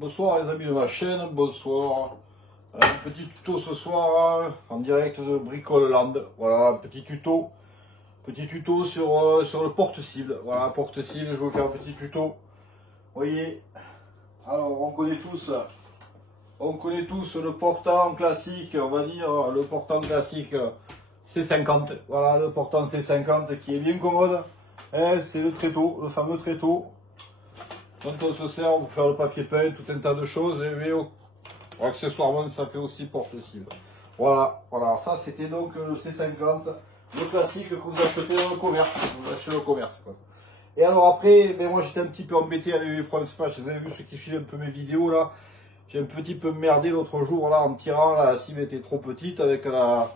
Bonsoir les amis de ma chaîne, bonsoir. Un petit tuto ce soir en direct de Bricoleland. Voilà, un petit tuto sur le porte-cible. Voilà, porte-cible, je vais vous faire un petit tuto. Vous voyez, alors on connaît tous le portant classique, on va dire, le portant classique C50. Voilà, le portant C50 qui est bien commode. C'est le tréteau, le fameux tréteau. Quand on se sert pour faire le papier peint, tout un tas de choses, et accessoirement ça fait aussi porte-cible. Voilà, ça c'était donc le C50, le classique que vous achetez dans le commerce, quoi. Et alors après, moi j'étais un petit peu embêté avec les problèmes Smash, vous avez vu ceux qui suivent un peu mes vidéos là, j'ai un petit peu merdé l'autre jour là en tirant, la cible était trop petite avec la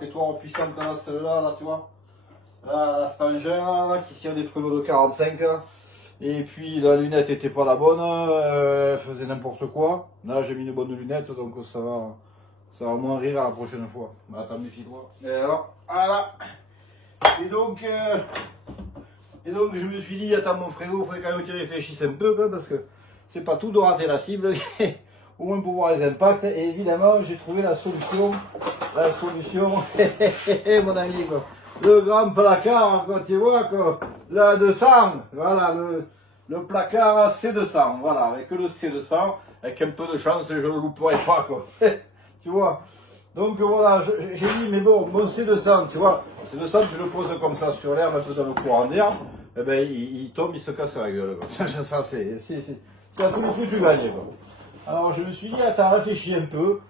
pétoire puissante là, celle-là, là, tu vois, la Stangin là, qui tire des pneus de 45 là. Et puis la lunette était pas la bonne, elle faisait n'importe quoi. Là j'ai mis une bonne lunette, donc ça va moins rire à la prochaine fois. Attends, méfie-toi. Et alors, voilà. Et donc je me suis dit, attends mon frérot, il faudrait quand même que tu réfléchisses un peu, quoi, parce que c'est pas tout de rater la cible, au moins pour voir les impacts. Et évidemment, j'ai trouvé la solution, mon ami, quoi. Le grand placard, quoi, tu vois, quoi, la 200, voilà, le placard C200, voilà, avec le C200, avec un peu de chance, je ne le louperai pas, quoi, tu vois. Donc voilà, j'ai dit, mais bon, mon C200, tu vois, C200, tu le poses comme ça sur l'air, un peu dans le courant d'air, eh ben, il tombe, il se casse la gueule, quoi. Ça, c'est à tous les coups, tu gagnes, quoi. Alors, je me suis dit, attends, réfléchis un peu.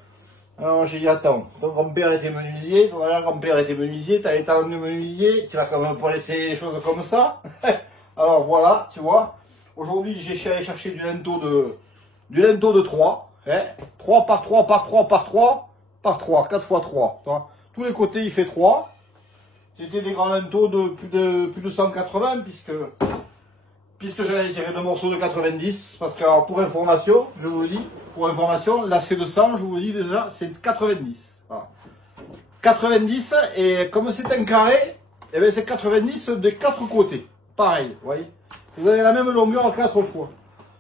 Alors j'ai dit, attends, ton grand-père était menuisier, ton arrière-grand-père était menuisier, t'as les talents de menuisier, tu vas quand même pas laisser les choses comme ça. Alors voilà, tu vois, aujourd'hui j'ai allé chercher du linteau de 3, 3 par 3 par 3 par 3 par 3, 4 x 3. Tous les côtés il fait 3. C'était des grands linteaux de plus de 180 puisque j'allais tirer 2 morceaux de 90, parce que alors, pour information, je vous le dis, la C200, je vous le dis déjà, c'est 90. Voilà. 90, et comme c'est un carré, eh bien c'est 90 des 4 côtés. Pareil, vous voyez. Vous avez la même longueur 4 fois.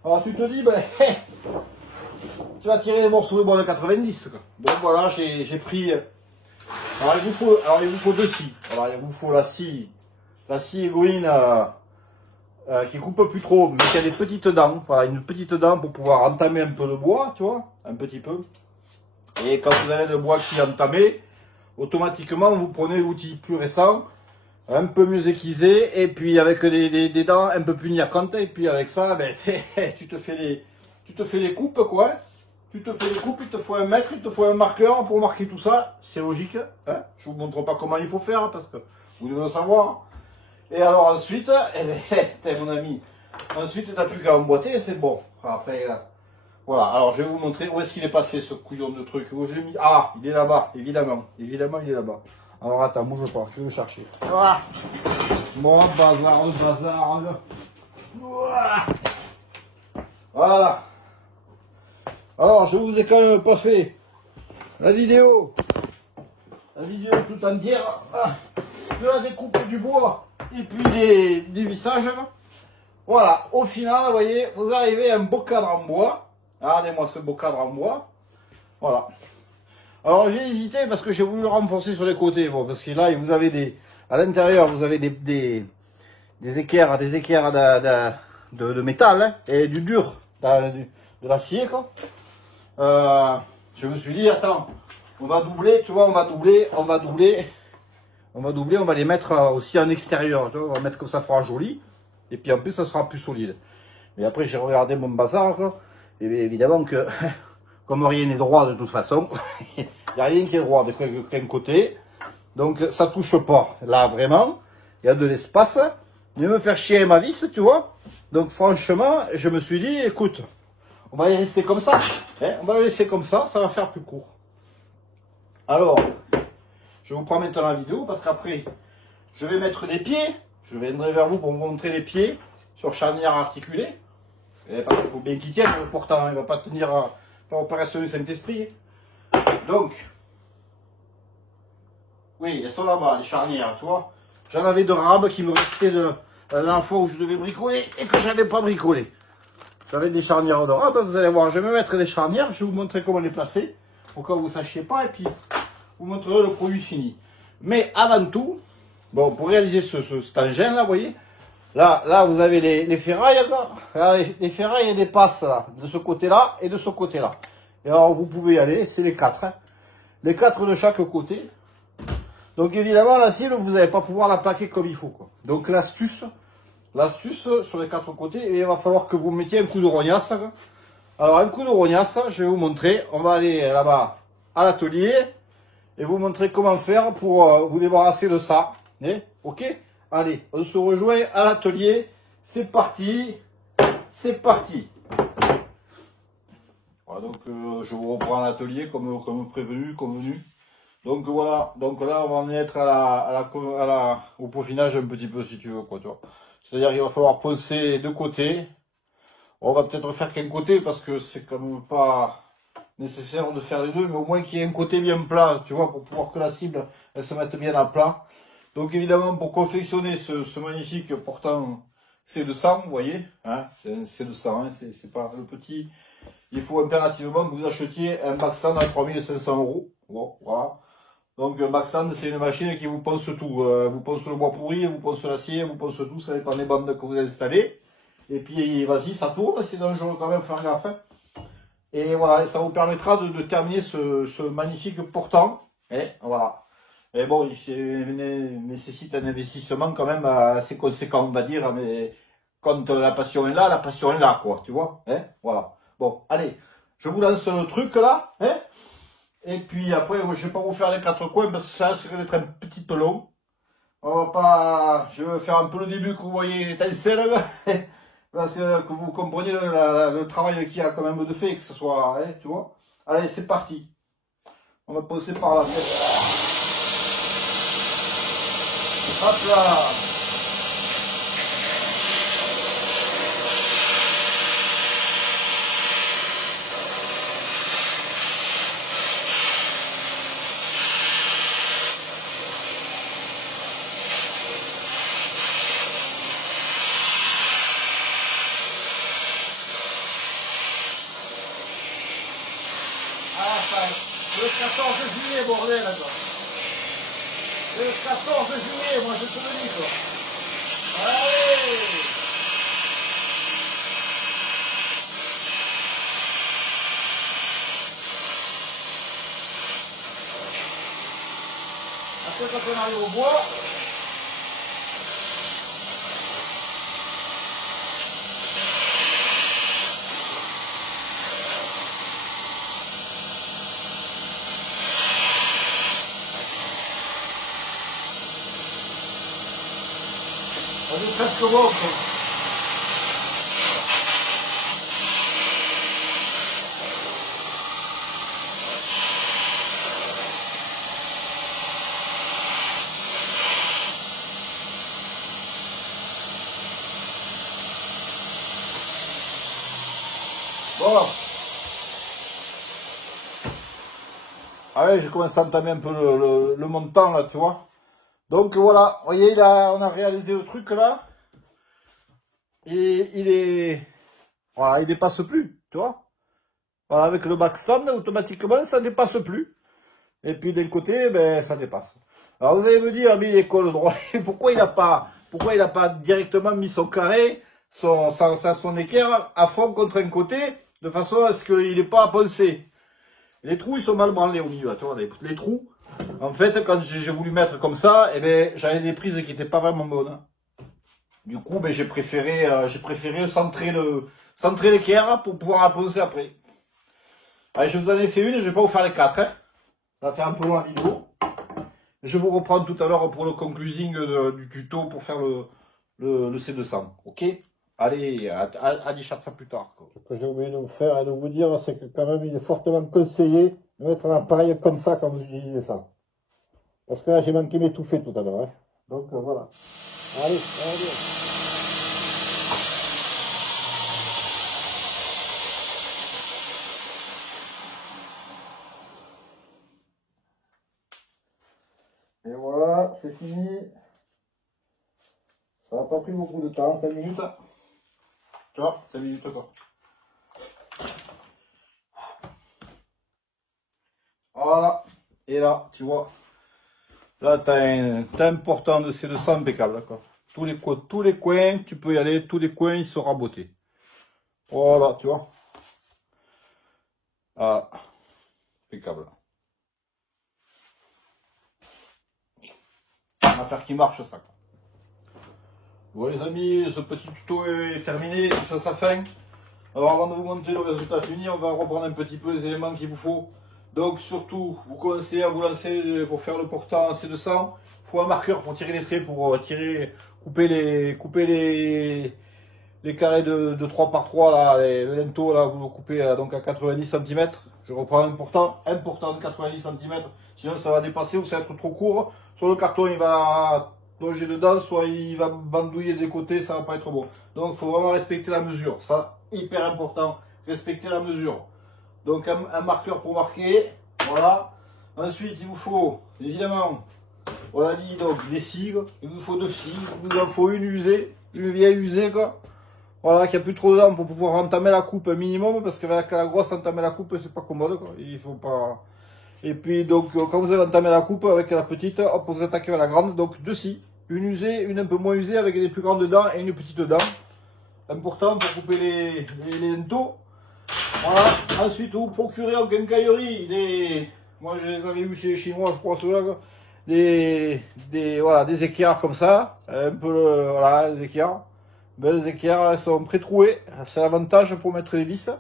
Alors tu te dis, ben, tu vas tirer les morceaux de bois de 90. Quoi. Bon voilà, j'ai pris... Alors il vous faut 2 scies. Alors il vous faut la scie Egoin... qui coupe plus trop, mais qui a des petites dents, voilà, une petite dent pour pouvoir entamer un peu de bois, tu vois, un petit peu. Et quand vous avez le bois qui est entamé, automatiquement vous prenez l'outil plus récent, un peu mieux aiguisé, et puis avec des dents un peu plus niaquantes, et puis avec ça, ben, tu te fais les coupes, quoi. Tu te fais les coupes, il te faut un mètre, il te faut un marqueur pour marquer tout ça, c'est logique, hein. Je vous montre pas comment il faut faire, parce que vous devez le savoir. Et alors ensuite, mon ami, ensuite tu n'as plus qu'à emboîter, c'est bon. Après, voilà, alors je vais vous montrer où est-ce qu'il est passé ce couillon de truc. Où je l'ai mis. Ah, il est là-bas, évidemment il est là-bas. Alors attends, bouge pas, je vais le chercher. Voilà. Bon, bazar. Voilà. Alors, je vous ai quand même pas fait la vidéo tout entière de la découpe du bois. Et puis des vissages. Voilà, au final, vous voyez, vous arrivez à un beau cadre en bois. Regardez-moi ce beau cadre en bois. Voilà. Alors j'ai hésité parce que j'ai voulu le renforcer sur les côtés. Bon, parce que là, vous avez à l'intérieur, vous avez des équerres, de métal, hein, et du dur, de l'acier, quoi. Je me suis dit, attends, on va doubler, tu vois, on va les mettre aussi en extérieur, tu vois, on va mettre comme ça, fera joli, et puis en plus ça sera plus solide. Mais après j'ai regardé mon bazar, quoi, et bien évidemment que, comme rien n'est droit de toute façon, il n'y a rien qui est droit de qu'un côté, donc ça touche pas. Là vraiment, il y a de l'espace, ne me faire chier ma vis, tu vois. Donc franchement, je me suis dit, écoute, on va y rester comme ça, hein, on va le laisser comme ça va faire plus court. Alors, je vous prends maintenant la vidéo parce qu'après, je vais mettre des pieds. Je viendrai vers vous pour vous montrer les pieds sur charnière articulée. Et parce qu'il faut bien qu'il tienne, le portant, il ne va pas tenir par opération du Saint-Esprit. Donc, oui, elles sont là-bas, les charnières, tu vois. J'en avais de rabes qui me restaient de la dernière fois où je devais bricoler et que je n'avais pas bricolé. j'avais des charnières d'or. Ah, ben, vous allez voir, je vais me mettre des charnières, je vais vous montrer comment les placer, pour que vous ne sachiez pas, et puis vous montrerai le produit fini. Mais avant tout, bon, pour réaliser cet engin là, vous voyez, là vous avez les ferrailles, là, les ferrailles, elles dépassent là, de ce côté-là et de ce côté-là. Et alors vous pouvez y aller, c'est les 4, hein. Les 4 de chaque côté. Donc évidemment, la cible, vous n'allez pas pouvoir la plaquer comme il faut, quoi. Donc l'astuce sur les 4 côtés, et il va falloir que vous mettiez un coup de rognasse. Alors un coup de rognasse, je vais vous montrer. On va aller là-bas à l'atelier et vous montrer comment faire pour vous débarrasser de ça. Ok? Allez, on se rejoint à l'atelier. C'est parti. C'est parti. Voilà, donc je vous reprends à l'atelier comme prévenu, convenu. Donc voilà, donc là on va en être au peaufinage un petit peu si tu veux, quoi, tu vois. C'est-à-dire qu'il va falloir poncer les deux côtés. On va peut-être faire qu'un côté parce que c'est quand même pas nécessaire de faire les deux, mais au moins qu'il y ait un côté bien plat, tu vois, pour pouvoir que la cible elle se mette bien à plat. Donc évidemment pour confectionner ce magnifique portant C200, vous voyez, hein, c'est un C200, hein, c'est pas le petit. Il faut impérativement que vous achetiez un Maxxan à 3500 €. Bon, voilà. Donc Maxxan, c'est une machine qui vous ponce tout. Vous ponce le bois pourri, vous ponce l'acier, vous ponce tout, ça dépend des bandes que vous installez. Et puis vas-y, ça tourne, c'est dangereux quand même, faire gaffe. Hein. Et voilà, et ça vous permettra de terminer ce magnifique portant. Et voilà. Et bon, il nécessite un investissement quand même assez conséquent, on va dire. Mais quand la passion est là, quoi, tu vois. Hein, voilà. Bon, allez, je vous lance le truc là. Hein. Et puis après, je vais pas vous faire les 4 coins parce que ça risque d'être un petit peu long. On va pas, je vais faire un peu le début que vous voyez l'étincelle, parce que vous compreniez le travail qu'il y a quand même de fait, que ce soit, hein, tu vois. Allez, c'est parti. On va passer par là. Hop là. Le 14 juillet, bordel, là. Le 14 juillet, moi je te le dis, quoi. Allez! Après, quand on arrive au bois, on est presque bon, quoi. Bon. Allez, je commence à entamer un peu le montant, là, tu vois. Donc voilà, vous voyez, on a réalisé le truc là. Et il est... Voilà, il dépasse plus, tu vois. Voilà, avec le Maxxan, automatiquement, ça dépasse plus. Et puis d'un côté, ben, ça dépasse. Alors vous allez me dire, mais il est con le droit. Pourquoi il n'a pas directement mis son carré, son équerre à fond contre un côté, de façon à ce qu'il n'ait pas à poncer. Les trous, ils sont mal branlés au milieu, tu vois, les trous. En fait, quand j'ai voulu mettre comme ça, eh ben, j'avais des prises qui n'étaient pas vraiment bonnes. Du coup, ben, j'ai préféré centrer l'équerre pour pouvoir la poncer après. Allez, je vous en ai fait une, je ne vais pas vous faire les 4. Hein. Ça va faire un peu long la vidéo. Je vous reprends tout à l'heure pour le conclusing du tuto pour faire le C200. Ok? Allez, à 10 ça plus tard. Quoi. Ce que j'ai oublié de vous faire et de vous dire, c'est que quand même, il est fortement conseillé de mettre un appareil comme ça quand vous utilisez ça. Parce que là, j'ai manqué m'étouffer tout à l'heure. Hein. Donc, voilà. Allez, allez. Et voilà, c'est fini. Ça n'a pas pris beaucoup de temps, 5 minutes. Tu vois, 5 minutes quoi. Voilà. Et là, tu vois. Là, tu as un portant de C200 impeccable, d'accord. Tous les coins, tu peux y aller, tous les coins, ils sont rabotés. Voilà, tu vois. Ah, impeccable. Affaire qui marche, ça. Bon, les amis, ce petit tuto est terminé, c'est sa fin. Alors, avant de vous montrer le résultat fini, on va reprendre un petit peu les éléments qu'il vous faut. Donc, surtout, vous commencez à vous lancer pour faire le portant C200. Il faut un marqueur pour tirer les traits, pour couper les carrés de 3 par 3, là, le lento, là, vous le coupez donc à 90 cm. Je reprends un portant de 90 cm, sinon ça va dépasser ou ça va être trop court. Soit le carton il va plonger dedans, soit il va bandouiller des côtés, ça va pas être bon. Donc il faut vraiment respecter la mesure, ça hyper important, respecter la mesure. Donc un marqueur pour marquer, voilà. Ensuite il vous faut évidemment, on l'a dit, donc des cygnes, il vous faut 2 cygnes, il vous en faut une usée, une vieille usée quoi. Voilà, qu'il n'y a plus trop dedans pour pouvoir entamer la coupe un minimum, parce qu'avec la grosse, entamer la coupe, c'est pas commode, quoi. Il faut pas... Et puis, donc, quand vous avez entamé la coupe avec la petite, hop, vous attaquez à la grande. Donc, 2 scies. Une usée, une un peu moins usée, avec des plus grandes dents et une petite dent. Important pour couper les lentos. Voilà. Ensuite, vous procurez en quincaillerie moi, je les avais eu chez les Chinois, je crois, ceux-là, quoi. Voilà, des équerres comme ça. Un peu, voilà, des équerres. Belles équerres, elles sont pré-trouées, c'est l'avantage pour mettre les vis.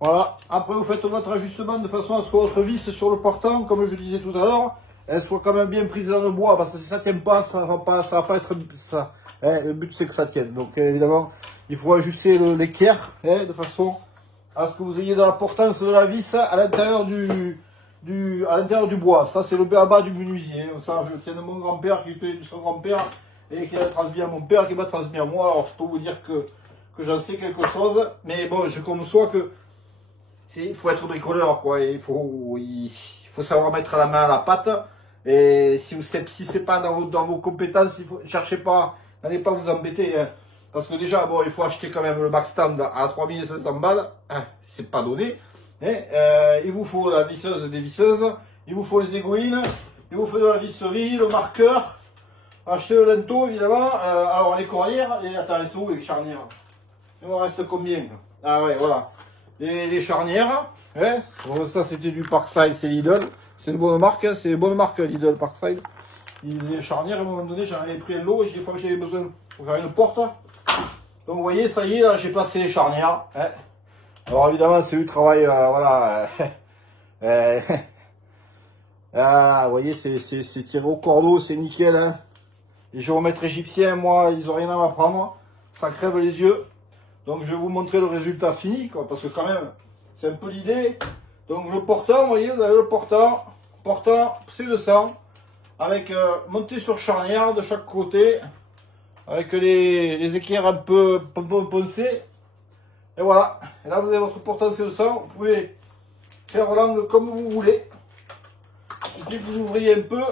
Voilà, après vous faites votre ajustement de façon à ce que votre vis sur le portant, comme je disais tout à l'heure, elle soit quand même bien prise dans le bois, parce que si ça ne tient pas, ça va pas être ça. Hein, le but c'est que ça tienne. Donc évidemment, il faut ajuster l'équerre de façon à ce que vous ayez de la portance de la vis à l'intérieur du bois. Ça c'est le b.a.-ba du menuisier. Ça, je tiens de mon grand-père qui était de son grand-père, et qui a transmis à mon père, qui m'a transmis à moi. Alors je peux vous dire que j'en sais quelque chose, mais bon, je conçois que il faut être bricoleur, quoi. Il faut savoir mettre la main à la pâte. Et si c'est pas dans vos compétences, cherchez pas, n'allez pas vous embêter, hein. Parce que déjà, bon, il faut acheter quand même le max stand à 3500 balles, hein, c'est pas donné. Hein. Il vous faut la visseuse des visseuses, il vous faut les aiguilles, il vous faut de la visserie, le marqueur. Acheter le lento, évidemment. Alors, les cornières. Et attends, ils sont où les charnières? Il m'en reste combien? Ah ouais, voilà. Les charnières. Hein. Bon, ça, c'était du Parkside, c'est Lidl. C'est une bonne marque, hein. C'est une bonne marque, Lidl Parkside. Ils faisaient les charnières. À un moment donné, j'en avais pris un lot. Et des fois, j'avais besoin pour faire une porte. Donc, vous voyez, ça y est, là, j'ai placé les charnières. Hein. Alors, évidemment, c'est du travail, voilà. Ah, vous voyez, c'est tiré au cordeau, c'est nickel, hein. Les géomètres égyptiens, moi, ils n'ont rien à m'apprendre. Ça crève les yeux. Donc, je vais vous montrer le résultat fini, quoi, parce que quand même, c'est un peu l'idée. Donc, le portant, vous voyez, vous avez le portant C200, avec monté sur charnière de chaque côté, avec les équerres un peu poncées. Et voilà. Et là, vous avez votre portant C200. Vous pouvez faire l'angle comme vous voulez. Il suffit que vous ouvriez un peu.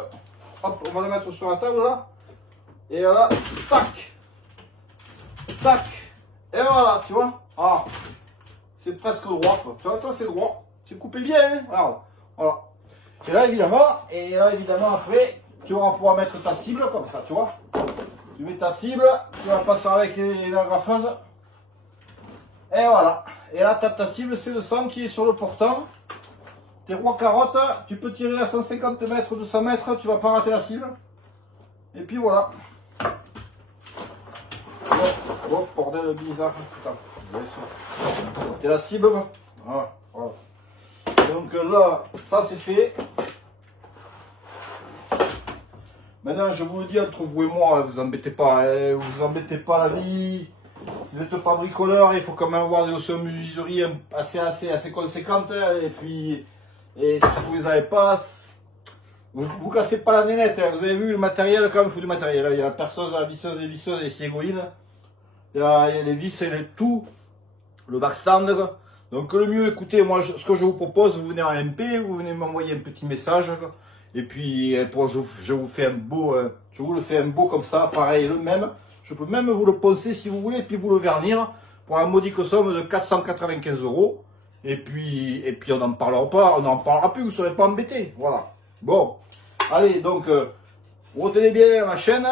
Hop, on va le mettre sur la table, là. Et voilà, tac, tac, et voilà, tu vois, ah, c'est presque droit, quoi. Tu vois, c'est droit, c'est coupé bien, hein, voilà. Et là, évidemment, après, tu vas pouvoir mettre ta cible, comme ça, tu vois. Tu mets ta cible, tu vas passer avec l'agrafeuse, et voilà. Et là, tu as ta cible, c'est le sang qui est sur le portant. Tes rois carottes, tu peux tirer à 150 mètres, 200 mètres, tu vas pas rater la cible. Et puis voilà. Oh, bordel bizarre. Putain. C'était la cible. Voilà. Donc là, ça c'est fait. Maintenant, je vous le dis entre vous et moi, vous embêtez pas. Hein, vous embêtez pas la vie. Si vous n'êtes pas bricoleur, il faut quand même avoir des notions de menuiserie assez conséquentes. Hein, et puis, si vous les avez pas, vous cassez pas la nénette. Hein. Vous avez vu le matériel, quand même, il faut du matériel. Il y a la perceuse, la visseuse, les visseuses et les cigoïnes. Il y a les vis et tout, le backstand. Quoi. Donc le mieux, écoutez, moi, ce que je vous propose, vous venez en MP, vous venez m'envoyer un petit message. Quoi. Et puis, je vous fais un beau, je vous le fais un beau comme ça, pareil, le même. Je peux même vous le poncer si vous voulez, et puis vous le vernir pour la modique somme de 495 €. Et puis on n'en parlera pas, on n'en parlera plus, vous ne serez pas embêtés. Voilà. Bon. Allez, donc, retenez bien ma chaîne.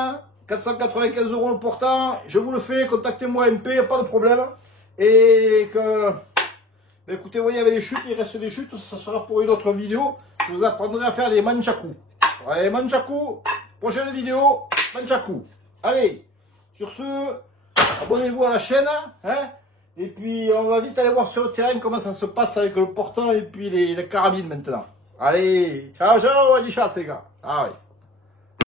495 € le portant. Je vous le fais. Contactez-moi MP, pas de problème. Et que, écoutez, vous voyez, avec les chutes, il reste des chutes. Ça sera pour une autre vidéo. Je vous apprendrai à faire des manchaku. Allez, manchaku. Prochaine vidéo, manchaku. Allez, sur ce, abonnez-vous à la chaîne. Hein. Et puis, on va vite aller voir sur le terrain comment ça se passe avec le portant et puis les carabines maintenant. Allez, ciao, ciao, les gars. Ah ouais.